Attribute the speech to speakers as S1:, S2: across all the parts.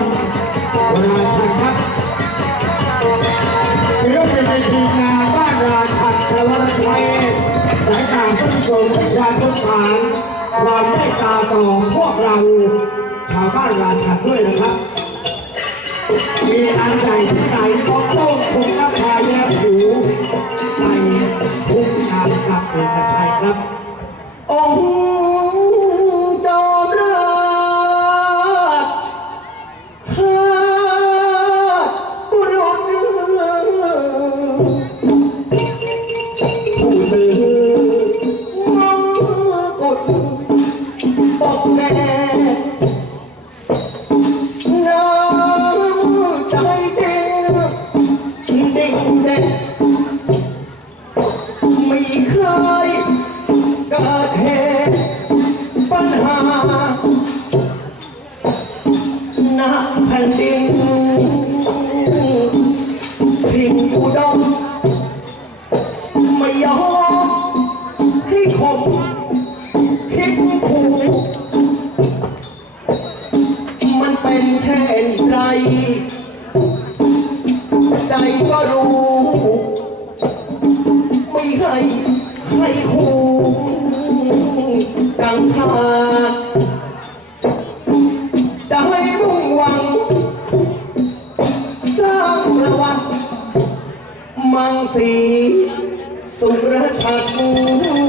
S1: องลูกบอลราชันครับศิลปินในทีมงานบ้านราชันทวรไทยสายตาท่านผู้ชมเป็นความต้นฐานความเมตตาต่อพวกเราชาวบ้านราชันด้วยนะครับมีงานใหญ่ที่ไหนก็ต้องคงรับพายแย้มหูในทุกงานกับเอกชัยครับอ ณแผ่นดินทิ้งอุดมไม่ยอมให้คมคิดผูกมันเป็นเช่นไรใจก็รู้ มังสี สุรชัด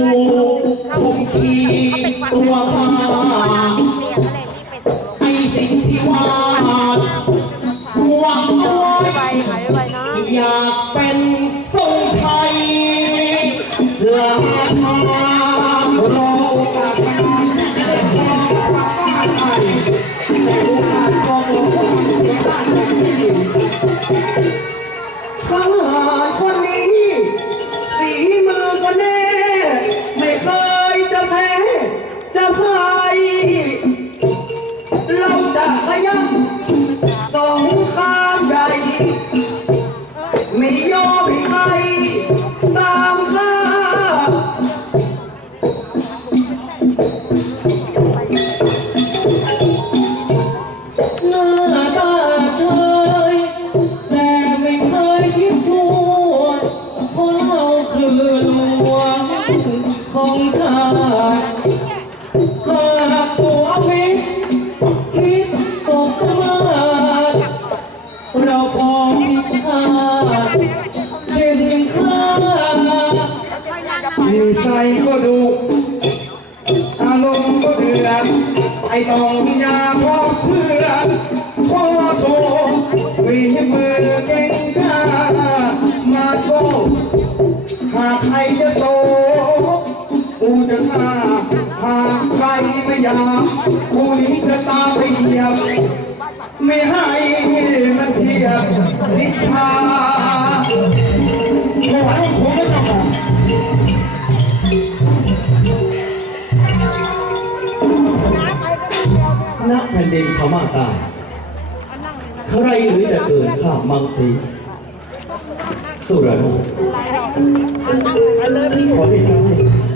S1: เขาเลื
S2: อด
S1: กคุมขีตัวาม หากตัวพิษคิดสบมาตเราพอมีค่าเห็นค่านิสัยก็ดุอารมณ์ก็เดือดไอต้อง กูจะฆ่าหากใครไม่อยากกูนี้จะตามไปเหยียบ ไม่ให้มันเทียบนิทาไม่ไหวผมไม่ต้องมาณแผ่นดินพม่าใต้ใครหรือจะเกินข้ามังสีสุรนุขอได้ช่วย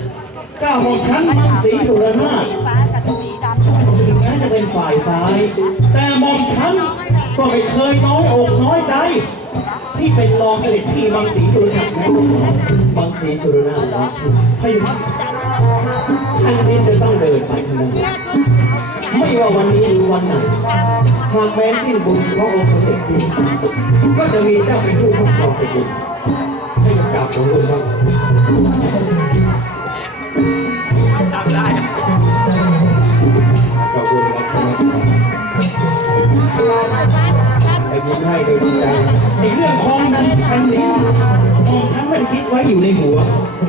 S1: ก้าวของฉันมังสีสุรนาถ
S2: ฟ้ากับสีดำ
S1: ถึงแม้จะเป็นฝ่ายซ้าย แต่หมอมฉันก็ไม่เคยน้อยอกน้อยใจ ที่เป็นรองเสด็จพี่บางสีสุรนาถนะบางสีสุรนาถนะพให้ท่านนี้จะต้องเดินไปข้างหน้าไม่ว่าวันนี้หรือวันไหน หากแม้สิ้นบุญขององค์สมเด็จพี่ก็จะมีเจ้าเป็นผู้ครอบครองเป็นบุญให้กับกราบของลุงบ้าง ครับไอ้ยิ้มให้โดยดีใจ
S3: ไอ้เรื่องคองนั้นอันนี้หม่อมฉันไม่ได้คิดไว้อยู่ในหัว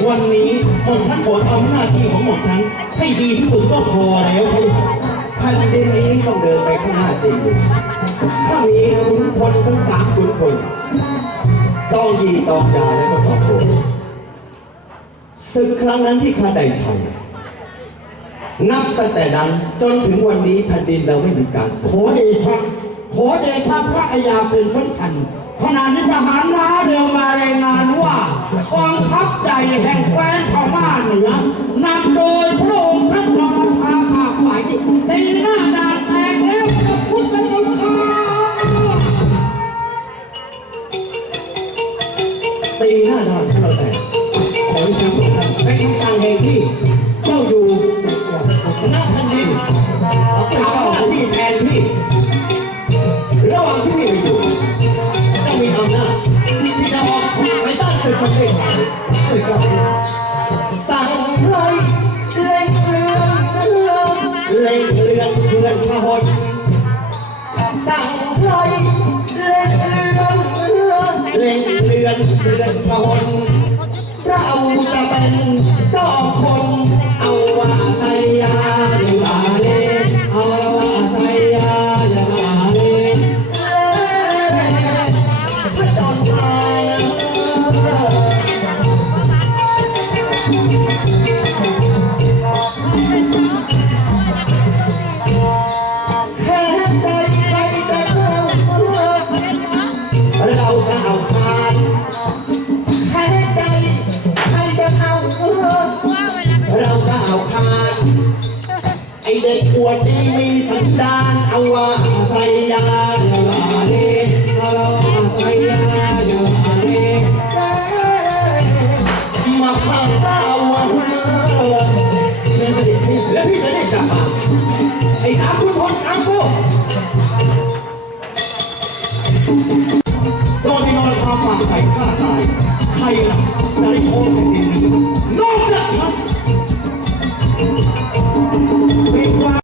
S3: วันนี้หม่อมฉันขอทำหน้าที่ของหม่อมฉันให้ดีที่สุดก็พอแล้วพี่
S1: แผ่นดินนี้ต้องเดินไปข้างหน้าจริงถ้ามีขุนพลทั้งสามขุนพลต้องยีตองยาและก็ตองโกศึกครั้งนั้นที่ข้าได้ชัยนับตั้งแต่นั้นจนถึงวันนี้แผ่นดินเราไม่มีการศึก
S3: ขอเดชะ ขอเดชะพระอาญาเป็นสำคัญขณะนี้ทหารม้าเดินมารายงานว่ากองทัพใหญ่แห่งแคว้นพม่าเหนือนำโดย รื
S1: เด็กอวดดีมีสันดานเอาว่าไทยยาอย่าว่าเลเอาว่าไทยยาอย่าว่าเลมาข้างเราแล้วพี่จะได้กลับมาไอ้สามคุณพลอังกูโดนที่นอนคาปากไข่ฆ่าตายใครล่ะนายโคง